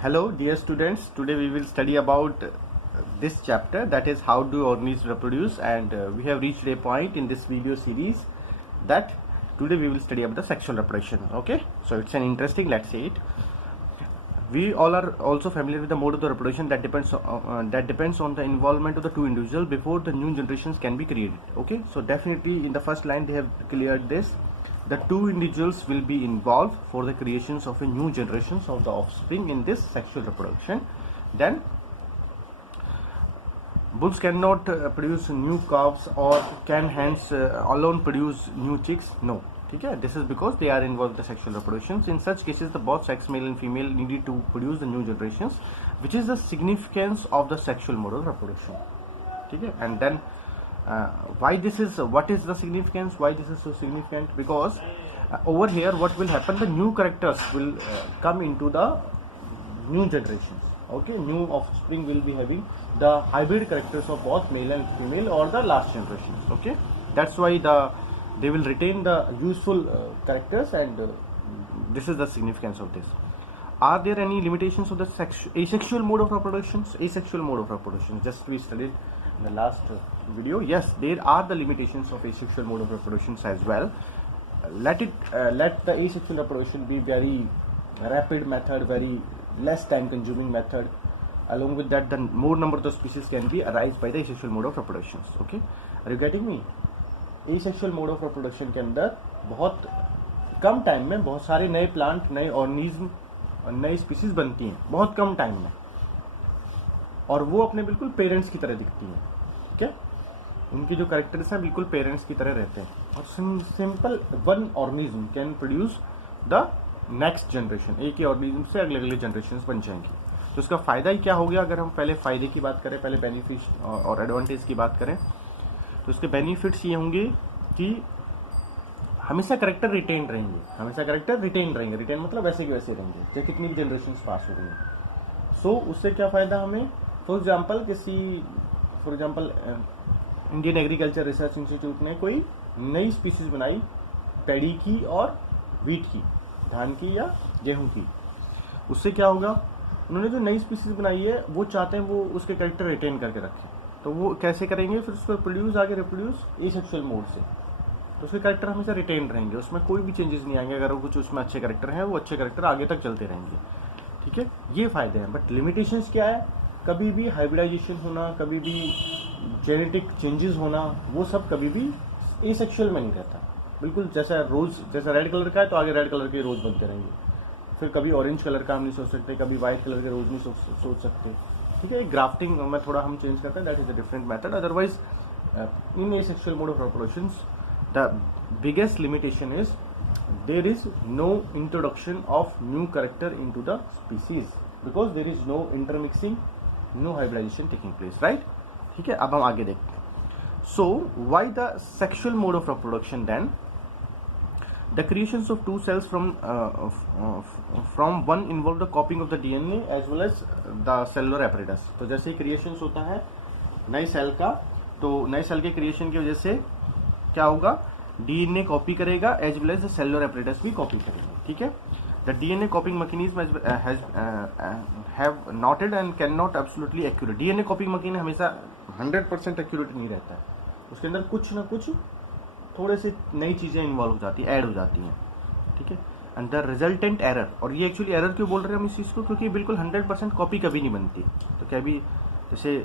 Hello dear students, today we will study about this chapter, that is how do organisms reproduce, and we have reached a point in this video series that today we will study about the sexual reproduction. Okay, so it's an interesting, let's say it. We all are also familiar with the mode of the reproduction that depends on the involvement of the two individuals before the new generations can be created. Okay, so definitely in the first line they have cleared this. The two individuals will be involved for the creations of a new generations of the offspring in this sexual reproduction. Then bulls cannot produce new calves or can hence alone produce new chicks. No, okay, this is because they are involved in the sexual reproductions. In such cases, the both sex, male and female, needed to produce the new generations, which is the significance of the sexual mode of reproduction. Okay, and then why this is, what is the significance, why this is so significant? Because over here what will happen, the new characters will come into the new generations. Okay, new offspring will be having the hybrid characters of both male and female or the last generations. Okay, that's why they will retain the useful characters, and this is the significance of this. Are there any limitations of the asexual mode of reproduction? Asexual mode of reproduction, just we studied in the last video. Yes, there are the limitations of asexual mode of reproduction as well. Let the asexual reproduction be very rapid method, very less time consuming method. Along with that, the more number of the species can be arise by the asexual mode of reproduction. Okay, are you getting me? asexual mode of reproduction के अंदर बहुत कम time में बहुत सारे नए plant, नए organism और नई स्पीसीज बनती हैं बहुत कम टाइम में, और वो अपने बिल्कुल पेरेंट्स की तरह दिखती हैं. ठीक है, उनकी जो कैरेक्टर्स हैं बिल्कुल पेरेंट्स की तरह रहते हैं, और simple one organism can produce the next generation. एक ही ऑर्गेनिज्म से अगले अगले जनरेशन बन जाएंगी. तो इसका फायदा ही क्या हो गया? अगर हम पहले फायदे की बात करें, पहले बेनिफिट और एडवांटेज की बात करें, तो इसके बेनिफिट्स ये होंगे कि हमेशा करेक्टर रिटेन रहेंगे, हमेशा करेक्टर रिटेन रहेंगे. रिटेन मतलब वैसे के वैसे रहेंगे चाहे कितनी भी जनरेशन पास हो गई. सो उससे क्या फायदा हमें? For example Indian agriculture research institute ने कोई नई स्पीसीज बनाई पैडी की और वीट की, धान की या गेहूं की. उससे क्या होगा? उन्होंने जो नई स्पीसीज बनाई है वो चाहते हैं वो उसके कैरेक्टर रिटेन करके रखें. तो वो कैसे करेंगे? फिर उसको प्रोड्यूस आगे रिप्रोड्यूस एसेक्सुअल मोड से, तो उसके कैरेक्टर हमेशा रिटेन रहेंगे, उसमें कोई भी चेंजेस नहीं आएंगे. अगर कुछ उसमें अच्छे कैरेक्टर हैं वो अच्छे कैरेक्टर आगे तक चलते रहेंगे. ठीक है, ये फायदे हैं. बट लिमिटेशंस क्या है? कभी भी हाइब्रिडाइजेशन होना, कभी भी जेनेटिक चेंजेस होना, वो सब कभी भी एसेक्सुअल में नहीं रहता. बिल्कुल जैसा रोज, जैसा रेड कलर का है तो आगे रेड कलर के रोज बनते रहेंगे. फिर कभी ऑरेंज कलर का हम नहीं सोच सकते, कभी व्हाइट कलर के रोज नहीं सोच सकते. ठीक है, ग्राफ्टिंग में थोड़ा हम चेंज करते हैं, that is a different method. Otherwise in asexual mode of reproduction the biggest limitation is there is no introduction of new character into the species because there is no intermixing, no hybridization taking place, right? ठीक है, अब हम आगे देखते हैं. So why the sexual mode of reproduction then? The creations of two cells from one involve the copying of the DNA as well as the cellular apparatus. तो जैसे creations होता है नए सेल का, तो नए सेल के क्रिएशन की वजह से क्या होगा? डीएनए कॉपी करेगा as well as the cellular apparatus भी कॉपी करेगा. ठीक है, the DNA copying mechanism have noted and can not absolutely accurate. DNA copying mechanism हमेशा 100% एक्यूरेट नहीं रहता है, उसके अंदर कुछ ना कुछ थोड़े से नई चीजें इन्वॉल्व हो जाती हैं, ऐड हो जाती हैं. ठीक है, एंड द रिजल्टेंट एरर, और ये एक्चुअली एरर क्यों बोल रहे हैं हम इस चीज को? क्योंकि बिल्कुल 100% कॉपी कभी नहीं बनती. तो क्या भी जैसे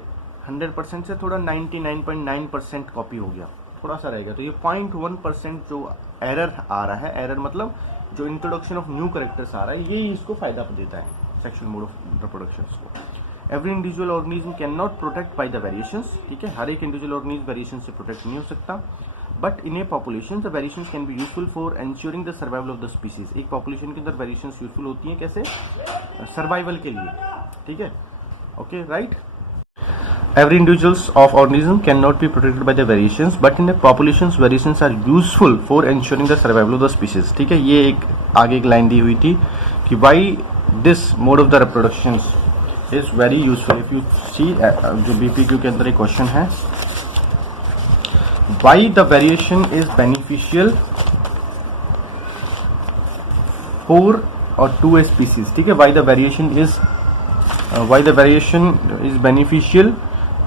100% से थोड़ा 99.9% कॉपी हो गया, थोड़ा सा रहेगा, तो ये 0.1% जो एरर आ रहा है, एरर मतलब जो इंट्रोडक्शन ऑफ न्यू कैरेक्टर्स आ रहा है, ये इसको फायदा देता है सेक्सुअल मोड ऑफ रिप्रोडक्शन को. Every individual organism can not protect by the variations. ठीक है, हर एक इंडिविजुअल ऑर्गेनिज्म वेरिएशन से प्रोटेक्ट नहीं हो सकता. But in A population the variations can be useful for ensuring the survival of the species. एक population के अंदर वेरिएशंस यूजफुल होती हैं कैसे? सर्वाइवल के लिए. ठीक है, okay, right. Every individuals of organism cannot be protected by the variations, but in the populations variations are useful for ensuring the survival of the species. ठीक है, ये एक आगे एक लाइन दी हुई थी कि why this mode of the reproduction is very useful. If you see जो BPQ के अंदर एक क्वेश्चन है, why the variation is beneficial for or to a species. ठीक है, why the variation is why the variation is beneficial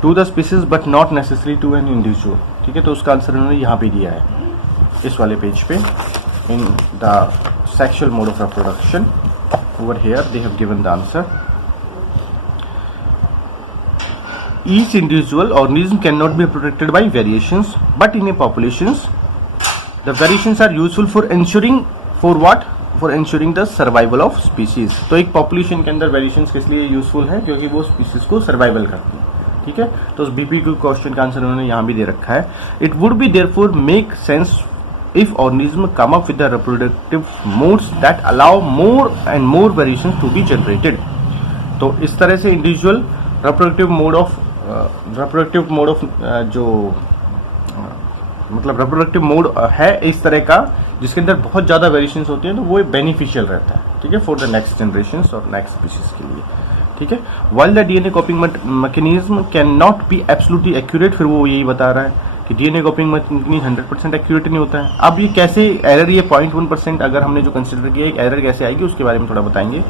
to the species but not necessary to an individual. ठीक है, तो उसका आंसर उन्होंने यहाँ पे दिया है इस वाले पेज पे. In the sexual mode of reproduction, over here they have given the answer. Each individual organism cannot be protected by variations, but in a populations, the variations are useful for ensuring for what? For ensuring the survival of species. तो एक population के अंदर variations किस लिए useful है? क्योंकि वो species को survival करती है. ठीक है, तो उस BPQ क्वेश्चन का आंसर उन्होंने यहाँ भी दे रखा है. It would be therefore make sense if organism come up with the reproductive modes that allow more and more variations to be generated. तो इस तरह से individual reproductive mode of जो मतलब reproductive mode है इस तरह का जिसके अंदर बहुत ज़्यादा वेरिएशंस होती हैं, तो वो बेनिफिशियल रहता है. ठीक है, फॉर द नेक्स्ट जनरेशंस और नेक्स्ट स्पीशीज के लिए. ठीक है, while the DNA copying mechanism cannot be absolutely accurate, फिर वो यही बता रहा है कि DNA कॉपिंग मैकेनिज्म 100% एक्यूरेट नहीं होता है. अब ये कैसे एरर, ये 0.1% अगर हमने जो कंसिडर किया एक एरर कैसे आएगी उसके बारे में थोड़ा बताएंगे.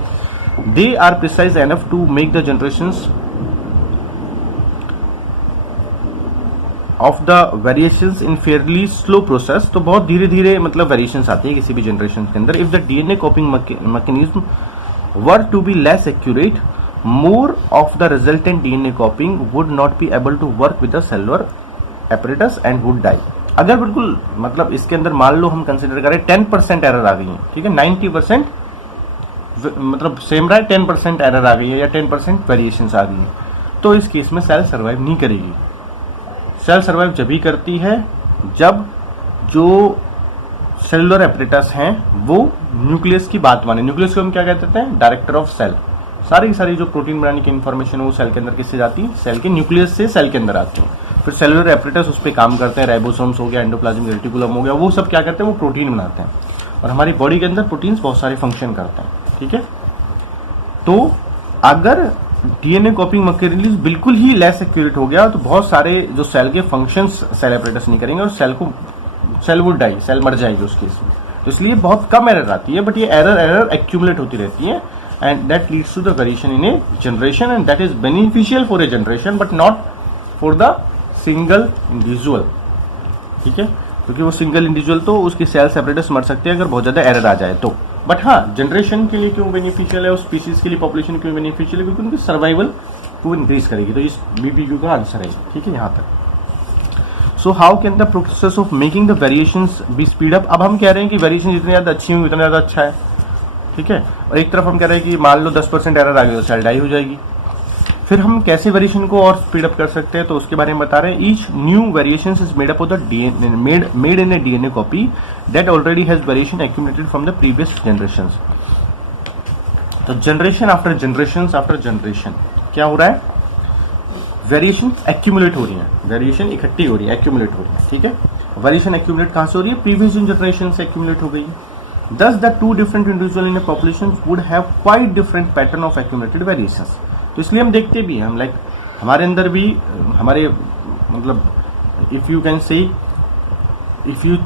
They are precise enough to make the generations of the variations in fairly slow process. तो बहुत धीरे धीरे मतलब वेरिएशंस आती है किसी भी जनरेशन के अंदर. If the DNA copying mechanism were to be less accurate, more of the resultant DNA copying would not be able to work with the cellular apparatus and would die. अगर बिल्कुल मतलब इसके अंदर मान लो हम कंसिडर करें 10% एरर आ गई है. ठीक है, 90% मतलब सेम रहा है, 10% एरर आ गई है या 10% वेरिएशंस आ गई है, तो इस केस में सेल सर्वाइव नहीं करेगी. सेल सर्वाइव जब भी करती है जब जो सेलुलर एपरेटस हैं वो न्यूक्लियस की बात माने. न्यूक्लियस को हम क्या कहते हैं? Director of cell. सारी की सारी जो प्रोटीन बनाने की इन्फॉर्मेशन है वो सेल के अंदर किससे जाती है? सेल के न्यूक्लियस से सेल के अंदर आती है. फिर सेलुलर एपरेटस उस पर काम करते हैं. राइबोसोम्स हो गया, एंडोप्लाज्मिक रेटिकुलम हो गया, वो सब क्या करते हैं? वो प्रोटीन बनाते हैं. और हमारी बॉडी के अंदर प्रोटीन्स बहुत सारे फंक्शन करते हैं. ठीक है, तो अगर DNA कॉपिंग मैकेनिज्म बिल्कुल ही लेस एक्यूरेट हो गया तो बहुत सारे जो सेल के फंक्शंस सेल एपरेटस नहीं करेंगे और सेल वुड डाई, सेल मर जाएगी उस केस में. तो इसलिए बहुत कम एरर आती है, बट ये एरर एक्यूमुलेट होती रहती है and that leads to the variation in a generation and that is beneficial for a generation but not for the single individual. ठीक है, क्योंकि वो सिंगल इंडिविजुअल तो उसकी सेल सेपरेटस मर सकते हैं अगर बहुत ज्यादा एरर आ जाए तो. बट हाँ, जनरेशन के लिए क्यों बेनिफिशियल है, उस स्पीसीज के लिए पॉपुलेशन क्यों बेनिफिशियल है? क्योंकि उनकी सर्वाइवल को इंक्रीज करेगी. तो इस BPQ का आंसर है. ठीक है, यहाँ तक. So how can the process of making the variations be speed up. अब हम कह रहे हैं कि वेरिएशन जितनी ज्यादा अच्छी होंगी उतना ज्यादा अच्छा है. ठीक है, और एक तरफ हम कह रहे हैं कि मान लो 10% एरर आ गई तो सेल डाई हो जाएगी. फिर हम कैसे वेरिएशन को और स्पीड अप कर सकते हैं तो उसके बारे में बता रहे हैं. Each new variation is made up of the made in A DNA copy that already has variation accumulated from the previous generations. तो जनरेशन आफ्टर जनरेशन क्या हो रहा है? वेरिएशन एक्यूमुलेट हो रही है, वेरिएशन इकट्ठी हो रही है, एक्यूमुलेट हो रही है. ठीक है, वेरिएशन एक्यूमुलेट कहां से हो रही है? प्रीवियस जनरेशन से एक्यूमुलेट हो गई है. Thus, the two different individuals in a population would have quite different pattern of accumulated variations. तो इसलिए हम देखते भी हैं, हम लाइक हमारे अंदर भी हमारे मतलब if you can say if you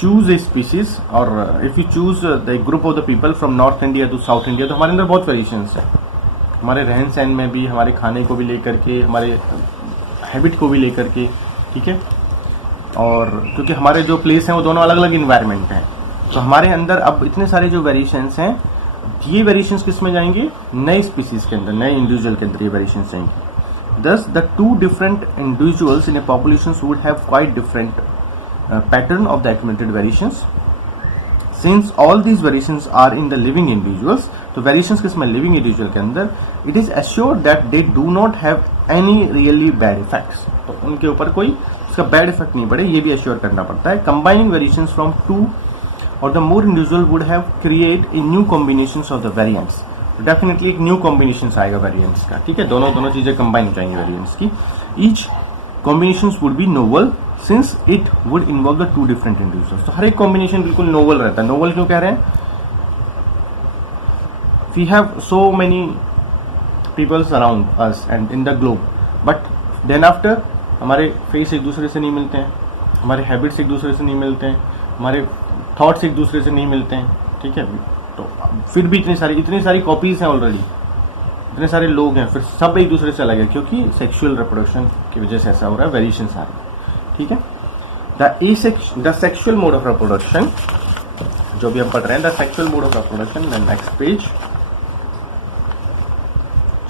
choose a species और if you choose the group of the people from north India to south India, तो हमारे अंदर बहुत वेरिएशंस है. हमारे रहन सहन में भी, हमारे खाने को भी लेकर के, हमारे हैबिट को भी लेकर के. ठीक है, और क्योंकि हमारे जो प्लेस हैं वो दोनों अलग अलग इन्वायरमेंट हैं, तो हमारे अंदर अब इतने सारे जो वेरिएशंस हैं, ये वेरिएशंस किस में जाएंगे? नए स्पीसीज के अंदर, नए इंडिविजुअल के अंदर ये वेरिएशंस जाएंगे. Thus, the two different individuals in a population would have quite different pattern of the accumulated variations. Since all these variations are in the living individuals, तो वेरिएशंस किसमें? लिविंग इंडिविजुअल के अंदर. It is assured that they do not have any really bad effects. तो उनके ऊपर कोई उसका bad effect नहीं पड़े, ये भी एश्योर करना पड़ता है. Combining variations from two or the more individual would have create a new combinations of the variants. तो डेफिनेटली एक न्यू कॉम्बिनेशन आएगा वेरिएंट्स का. ठीक है, दोनों चीजें कंबाइन हो जाएंगी वेरिएंट्स की. Each combinations would be novel since it would involve the two different individuals. तो हर एक कॉम्बिनेशन बिल्कुल नोवल रहता है. नोवल क्यों कह रहे हैं? We have so many peoples around us and in the globe, but then after हमारे फेस एक दूसरे से नहीं मिलते हैं, हमारे हैबिट्स एक दूसरे से नहीं मिलते हैं, हमारे थॉट्स एक दूसरे से नहीं मिलते हैं. ठीक है, तो फिर भी इतनी सारी कॉपीज हैं ऑलरेडी. इतने सारे लोग हैं, फिर सब एक दूसरे से अलग है क्योंकि सेक्सुअल रिप्रोडक्शन की वजह से ऐसा हो रहा है, वेरिएशंस आ रही है, ठीक है। The sexual mode of reproduction, जो भी हम पढ़ रहे हैं, the sexual mode of reproduction, then next page,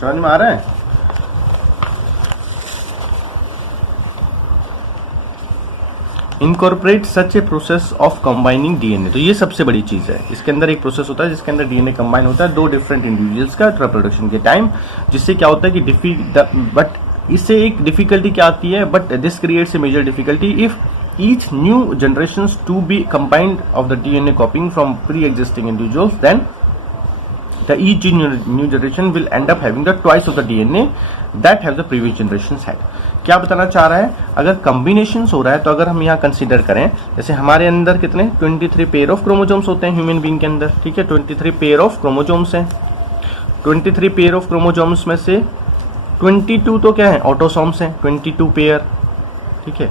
समझ में आ रहा है? Incorporate such a process of combining DNA, तो ये सबसे बड़ी चीज है। इसके अंदर एक प्रोसेस होता है जिसके अंदर डीएनए कंबाइन होता है दो डिफरेंट इंडिविजुअल्स का रिप्रोडक्शन के टाइम, जिससे क्या होता है कि बट इससे एक डिफिकल्टी क्या आती है, but this creates a major difficulty if each new generations to be combined of the DNA copying from pre existing individuals, then the each new generation will end up having the twice of the DNA that have the previous generations had। क्या बताना चाह रहा है, अगर combinations हो रहा है तो अगर हम यहाँ कंसीडर करें, जैसे हमारे अंदर कितने 23 पेयर ऑफ क्रोमोसोम्स होते हैं ह्यूमन बीइंग के अंदर, ठीक है, 23 पेयर ऑफ क्रोमोसोम्स हैं। 23 पेयर ऑफ क्रोमोसोम्स में से 22 तो क्या है, ऑटोसोम्स हैं, 22 पेयर, ठीक है।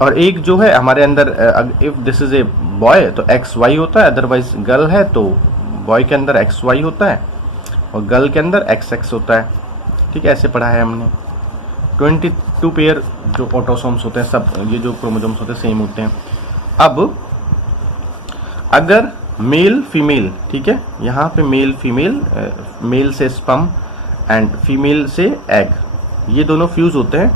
और एक जो है हमारे अंदर, if this is a boy तो XY होता है, अदरवाइज गर्ल है तो बॉय के अंदर XY होता है और गर्ल के अंदर XX होता है, ठीक है, ऐसे पढ़ा है हमने। 22 पेयर जो ऑटोसोम्स होते हैं, सब ये जो क्रोमोसोम्स होते हैं सेम होते हैं। अब अगर मेल फीमेल, ठीक है, यहाँ पे मेल फीमेल, मेल से स्पर्म एंड फीमेल से एग, ये दोनों फ्यूज होते हैं,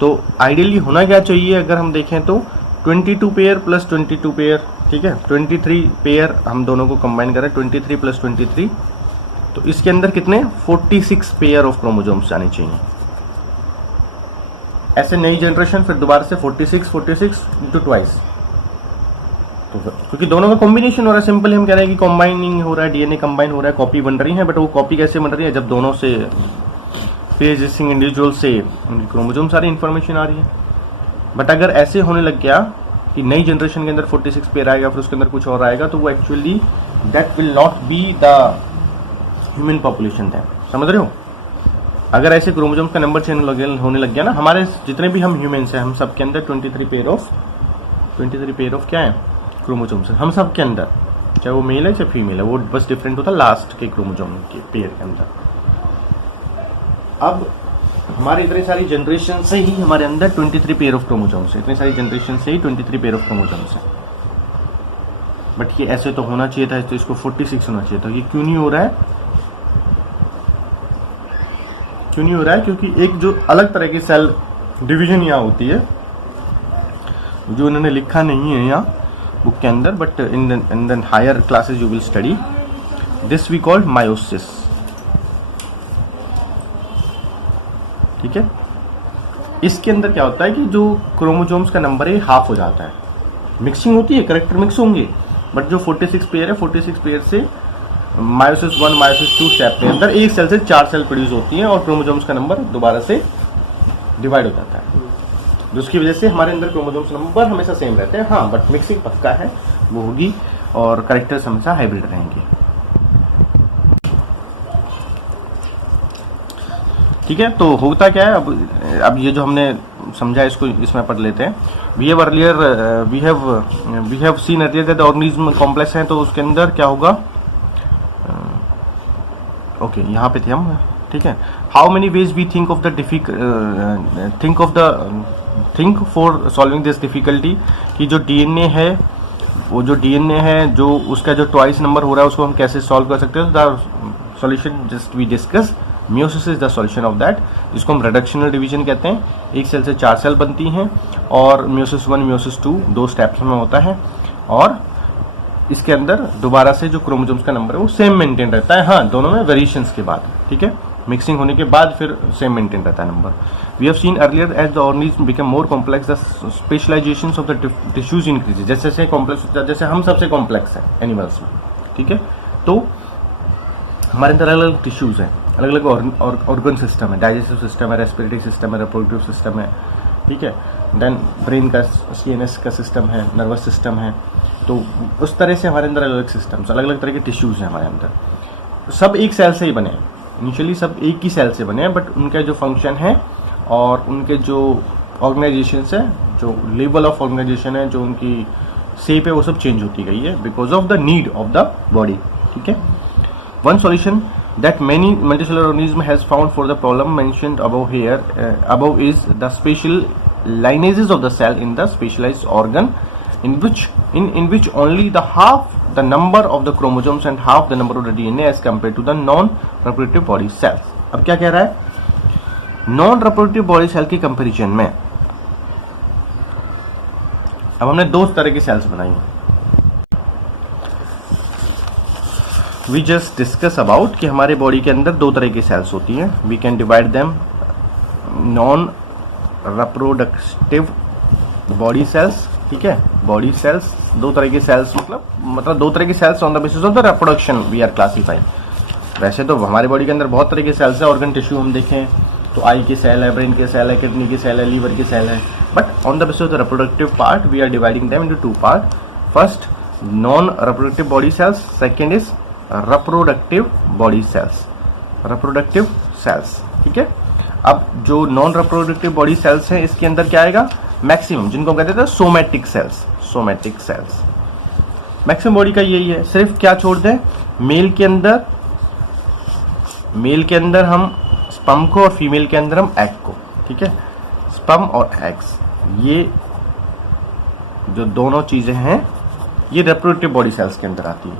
तो आइडियली होना क्या चाहिए, अगर हम देखें तो 22 पेयर प्लस 22 पेयर, ठीक है, 23 पेयर हम दोनों को कंबाइन करें, 23 प्लस 23, तो इसके अंदर कितने 46 पेयर ऑफ क्रोमोसोम्स आने चाहिए। ऐसे नई जनरेशन फिर दोबारा से 46 इंटू ट्वाइस, तो क्योंकि दोनों का कॉम्बिनेशन हो रहा है, सिंपल हम कह रहे हैं कि कॉम्बाइनिंग हो रहा है, डीएनए कंबाइन हो रहा है, कॉपी बन रही है, बट वो कॉपी कैसे बन रही है, जब दोनों से प्री एग्जिस्टिंग इंडिविजुअल से उनकी क्रोमोसोम सारी इंफॉर्मेशन आ रही है। बट अगर ऐसे होने लग गया कि नई जनरेशन के अंदर 46 पेयर आएगा, फिर उसके अंदर कुछ और आएगा, तो वो actually that will not be the human population है, समझ रहे हो? अगर ऐसे क्रोमोसोम्स का नंबर चेंज होने लग गया ना, हमारे जितने भी हम ह्यूमन्स हैं, हम सब के अंदर 23 पेयर ऑफ क्या है, क्रोमोसोम्स है हम सब के अंदर, चाहे वो मेल है चाहे फीमेल है, वो बस डिफरेंट होता है लास्ट के क्रोमोसोम के पेयर के अंदर। अब हमारे इतनी सारी जनरेशन से ही हमारे अंदर 23 पेयर ऑफ क्रोमोसोम्स है, इतनी सारी जनरेशन से ही 23 पेयर ऑफ क्रोमोसोम्स है। बट ये ऐसे तो होना चाहिए था, तो इसको 46 होना चाहिए था। ये क्यों नहीं हो रहा है? क्यों नहीं हो रहा है? क्योंकि एक जो अलग तरह की सेल डिवीजन यहाँ होती है, जो उन्होंने लिखा नहीं है यहाँ बुक के अंदर, but in the higher classes you will study this, we called meiosis, ठीक है। इसके अंदर क्या होता है कि जो क्रोमोसोम्स का नंबर है हाफ हो जाता है, मिक्सिंग होती है, करेक्टर मिक्स होंगे, बट जो 46 पेयर है, 46 पेयर से मायोसिस 1 मायोसिस 2 स्टेप के अंदर एक सेल से 4 सेल प्रोड्यूस होती हैं और क्रोमोसोम्स का नंबर दोबारा से डिवाइड हो जाता है, जिसकी वजह से हमारे अंदर क्रोमोसोम्स नंबर हमेशा सेम रहते हैं। हाँ, बट मिक्सिंग पक्का है, वो होगी, और करेक्टर्स हमेशा हाइब्रिड रहेंगे, ठीक है। तो होता क्या है, अब ये जो हमने समझा इसको इसमें पढ़ लेते हैं। We have seen earlier that the organism complex है, तो उसके अंदर क्या होगा, ओके यहाँ पे थे हम, ठीक है। How many ways we think for solving this difficulty, कि जो डीएनए है, वो जो डीएनए है जो उसका जो ट्वाइस नंबर हो रहा है, उसको हम कैसे सॉल्व कर सकते हैं। The solution just we discuss, meiosis is the solution of that, जिसको हम रिडक्शनल डिवीजन कहते हैं। एक सेल से 4 सेल बनती हैं, और मियोसिस 1 मियोसिस 2 2 स्टेप्स में होता है, और इसके अंदर दोबारा से जो क्रोमोसोम्स का नंबर है वो सेम मेंटेन रहता है। हाँ, दोनों में वेरिएशंस के बाद, ठीक है, मिक्सिंग होने के बाद फिर सेम मेंटेन रहता है number. We have seen earlier as the organism become more complex the specializations of the tissues increases, जैसे जैसे कॉम्प्लेक्स होता है, जैसे हम सबसे कॉम्प्लेक्स है एनिमल्स में, ठीक है। तो हमारे अंदर अलग अलग टिश्यूज हैं, अलग अलग ऑर्गन सिस्टम है, डाइजेस्टिव सिस्टम है, रेस्पिरेटरी सिस्टम है, रिप्रोडक्टिव सिस्टम है, ठीक है। देन ब्रेन का CNS का सिस्टम है, नर्वस सिस्टम है। तो उस तरह से हमारे अंदर अलग अलग सिस्टम्स, अलग अलग तरह के टिश्यूज हैं हमारे अंदर। सब एक सेल से ही बने हैं, इनिशियली सब एक ही सेल से बने हैं, बट उनका जो फंक्शन है और उनके जो ऑर्गेनाइजेशन है, जो लेवल ऑफ ऑर्गेनाइजेशन है, जो उनकी शेप है, वो सब चेंज होती गई है because of the need of the body, ठीक है। One solution that many multicellular organism has found for the problem mentioned above here above is the special lineages of the cell in the specialized organ in which only the half the number of the chromosomes and half the number of the DNA as compared to the non-reproductive body cells. अब क्या कह रहा है? Non reproductive body cell के comparison में अब हमने दो तरह की सेल्स बनाई हैं. वी जस्ट डिस्कस अबाउट कि हमारे बॉडी के अंदर दो तरह की सेल्स होती हैं. We can divide them non reproductive body cells. ठीक है, बॉडी सेल्स दो तरह की सेल्स मतलब दो तरह की cells on the basis of the reproduction we are classified. वैसे तो हमारे बॉडी के अंदर बहुत तरह की सेल्स है. ऑर्गन टिश्यू हम देखें तो आई की सेल है, ब्रेन की सेल है, किडनी की सेल है, लीवर की सेल है. But on the basis of the reproductive part we are dividing them into two part. First non reproductive body cells, second is reproductive body cells, reproductive cells. ठीक है, अब जो non reproductive body sales हैं इसके अंदर क्या आएगा? Maximum, जिनको कहते थे somatic cells. Somatic cells maximum body का यही है. सिर्फ क्या छोड़ दें? मेल के अंदर हम स्पर्म को और फीमेल के अंदर हम एग को. ठीक है, स्पर्म और एग्स, ये जो दोनों चीजें हैं ये रिप्रोडक्टिव बॉडी सेल्स के अंदर आती है.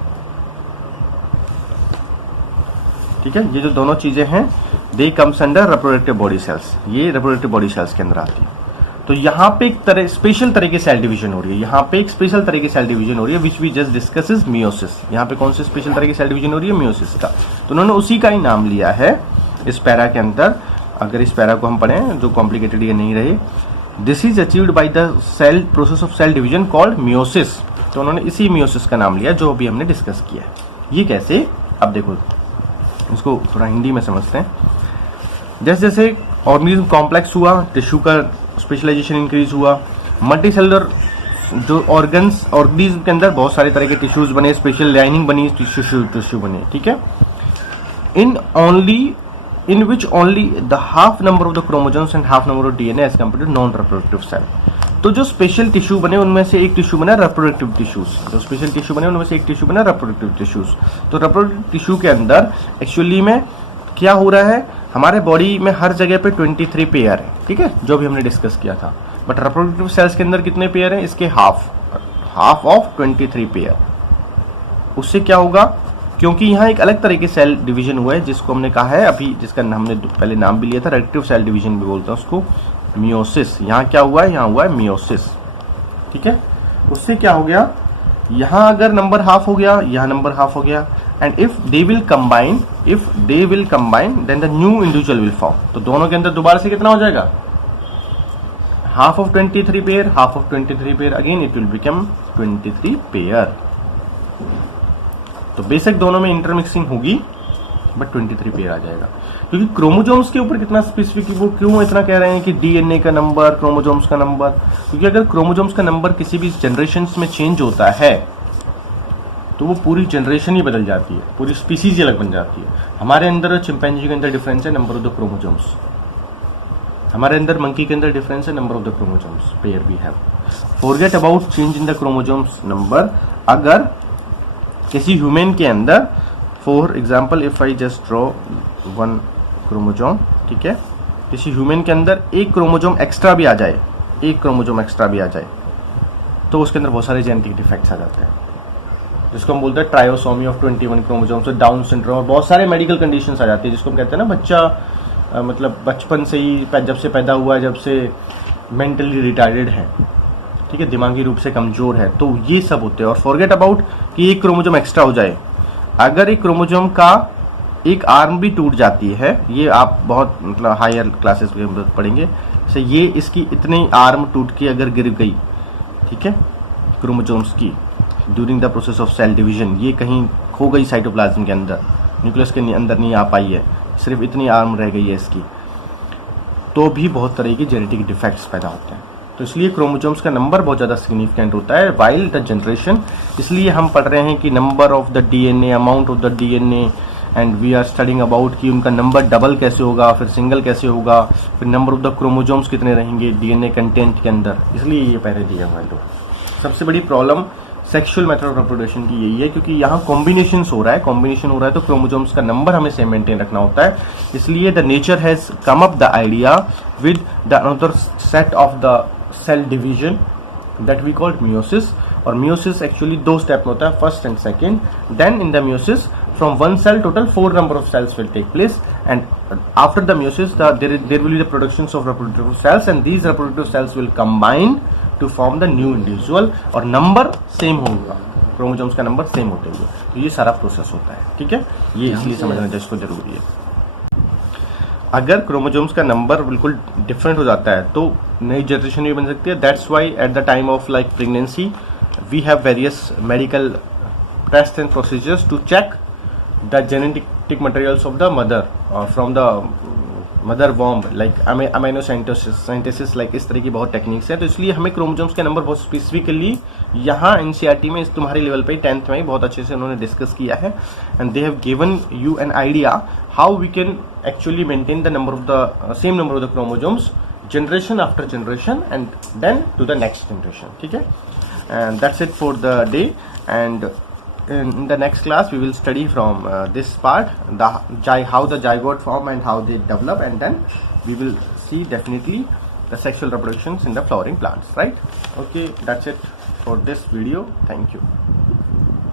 ठीक है, ये जो दोनों चीजें हैं they comes under reproductive body sales. ये रिप्रोडक्टिव बॉडी सेल्स के अंदर आती है. तो यहाँ पे एक स्पेशल तरह की सेल डिवीजन हो रही है. यहाँ पे एक स्पेशल तरह की सेल डिवीजन हो रही है which we just discuss is meiosis. यहाँ पे कौन सी स्पेशल तरह की सेल डिवीजन हो रही है? मियोसिस का. तो उन्होंने उसी का ही नाम लिया है इस पैरा के अंदर. अगर इस पैरा को हम पढ़ें जो कॉम्प्लिकेटेड ये नहीं रहे, this is achieved by the cell process of cell division called meiosis. तो उन्होंने इसी मियोसिस का नाम लिया जो अभी हमने डिस्कस किया है. ये कैसे? अब देखो इसको थोड़ा हिंदी में समझते हैं. जैसे जैसे ऑर्गेनिज्म कॉम्प्लेक्स हुआ, टिश्यू का स्पेशलाइजेशन इंक्रीज हुआ, मल्टी सेलुलर जो ऑर्गेनिज्म के अंदर बहुत सारे तरह के टिश्यूज बने, स्पेशल लाइनिंग बनी, टिश्यू बने. ठीक है, in which only the half number of the chromosomes and half number of DNA as compared to non-reproductive cell. तो जो स्पेशल टिश्यू बने उनमें से एक टिश्यू बना रिप्रोडक्टिव टिश्यूज. जो स्पेशल टिश्यू बने उनमें से एक टिश्यू बना रिप्रोडक्टिव टिश्यूज. तो रिप्रोडक्टिव टिश्यू के अंदर एक्चुअली में क्या हो रहा है? हमारे बॉडी में हर जगह पे 23 पेयर है. ठीक है, जो भी हमने डिस्कस किया था. बट रिप्रोडक्टिव सेल्स के अंदर कितने पेयर हैं? इसके हाफ ऑफ 23 पेयर. उससे क्या होगा? क्योंकि यहाँ एक अलग तरह के सेल डिवीजन हुआ है जिसको हमने कहा है अभी, जिसका हमने पहले नाम भी लिया था, रिएक्टिव सेल डिवीजन भी बोलते हैं उसको, मियोसिस. यहाँ क्या हुआ है? यहाँ हुआ है मियोसिस. ठीक है, उससे क्या हो गया? यहाँ अगर नंबर हाफ हो गया, यहाँ नंबर हाफ हो गया. And if they will combine then the new individual will form. तो दोनों के अंदर दोबारा से कितना हो जाएगा? Half of 23 pair, half of 23 pair, again it will become 23 pair. तो बेसिक दोनों में इंटरमिक्सिंग होगी बट 23 पेयर आ जाएगा. क्योंकि क्रोमोजोम्स के ऊपर कितना स्पेसिफिक, वो क्यों इतना कह रहे हैं कि डीएनए का नंबर, क्रोमोजोम्स का नंबर? क्योंकि अगर क्रोमोजोम्स का नंबर किसी भी जनरेशन में चेंज होता है तो वो पूरी जनरेशन ही बदल जाती है, पूरी स्पीसीज ही अलग बन जाती है. हमारे अंदर चिंपैंजी के अंदर डिफरेंस है नंबर ऑफ द क्रोमोजोम्स. हमारे अंदर मंकी के अंदर डिफरेंस है number of the chromosomes pair we have. Forget about change in the chromosomes number. अगर किसी ह्यूमन के अंदर, for example if I just draw one chromosome, ठीक है, किसी ह्यूमन के अंदर एक क्रोमोजोम एक्स्ट्रा भी आ जाए, तो उसके अंदर बहुत सारे जेनेटिक डिफेक्ट्स आ जाते हैं जिसको हम बोलते हैं ट्रायोसोमी ऑफ 21 क्रोमोजोम, से डाउन सिंड्रोम और बहुत सारे मेडिकल कंडीशंस आ जाती है जिसको हम कहते हैं ना बच्चा मतलब बचपन से ही जब से पैदा हुआ है, जब से मेंटली रिटार्डेड है, ठीक है, दिमागी रूप से कमजोर है, तो ये सब होते हैं. और फॉरगेट अबाउट कि एक क्रोमोजोम एक्स्ट्रा हो जाए. अगर एक क्रोमोजोम का एक आर्म भी टूट जाती है, ये आप बहुत मतलब हायर क्लासेस में पढ़ेंगे, से ये इसकी इतनी आर्म टूट के अगर गिर गई, ठीक है, क्रोमोजोम्स की during the process of cell division, ये कहीं खो गई साइटोप्लाज्म के अंदर, न्यूक्लियस के अंदर नहीं आ पाई है, सिर्फ इतनी आर्म रह गई है इसकी, तो भी बहुत तरह की जेनेटिक डिफेक्ट्स पैदा होते हैं. तो इसलिए क्रोमोजोम्स का नंबर बहुत ज़्यादा सिग्निफिकेंट होता है वाइल द जनरेशन. इसलिए हम पढ़ रहे हैं कि number of the DNA, amount of the DNA, and we are studying about कि उनका नंबर डबल कैसे होगा, फिर सिंगल कैसे होगा, फिर नंबर ऑफ द क्रोमोजोम्स कितने रहेंगे डीएनए कंटेंट के अंदर. इसलिए ये पहले दिया हुआ है. तो सबसे बड़ी problem sexual method of reproduction की यही है, क्योंकि यहाँ कॉम्बिनेशन हो रहा है तो क्रोमोसोम्स का नंबर हमें सेम मेंटेन रखना होता है. इसलिए the nature has come up the idea with the another set of the cell division that we called meiosis. और मियोसिस एक्चुअली 2 स्टेप में होता है, first and second. Then in the meiosis from one cell total 4 number of cells will take place, and after the meiosis there will be the productions of reproductive cells, and these reproductive cells will combine to form the new individual. और number same होगा, chromosomes का number same होते हुए. तो ये सारा process होता है. ठीक है, ये इसलिए समझना जिसको जरूरी है. अगर क्रोमोसोम्स का नंबर बिल्कुल डिफरेंट हो जाता है तो नई जनरेशन भी बन सकती है. That's why at the time of like pregnancy we have various medical test and procedures to check the genetic materials of the mother from the mother womb, like amino synthesis, like इस तरह की बहुत techniques है. तो इसलिए हमें chromosomes के number बहुत स्पेसिफिकली यहाँ एनसीईआरटी में तुम्हारे लेवल पे 10th में बहुत अच्छे से उन्होंने डिस्कस किया है. And they have given you an idea how we can actually maintain the number of the same number of the chromosomes generation after generation and then to the next generation. ठीक है, and that's it for the day. And in the next class we will study from this part, how the zygote form and how they develop, and then we will see definitely the sexual reproductions in the flowering plants, right? Okay, that's it for this video. Thank you.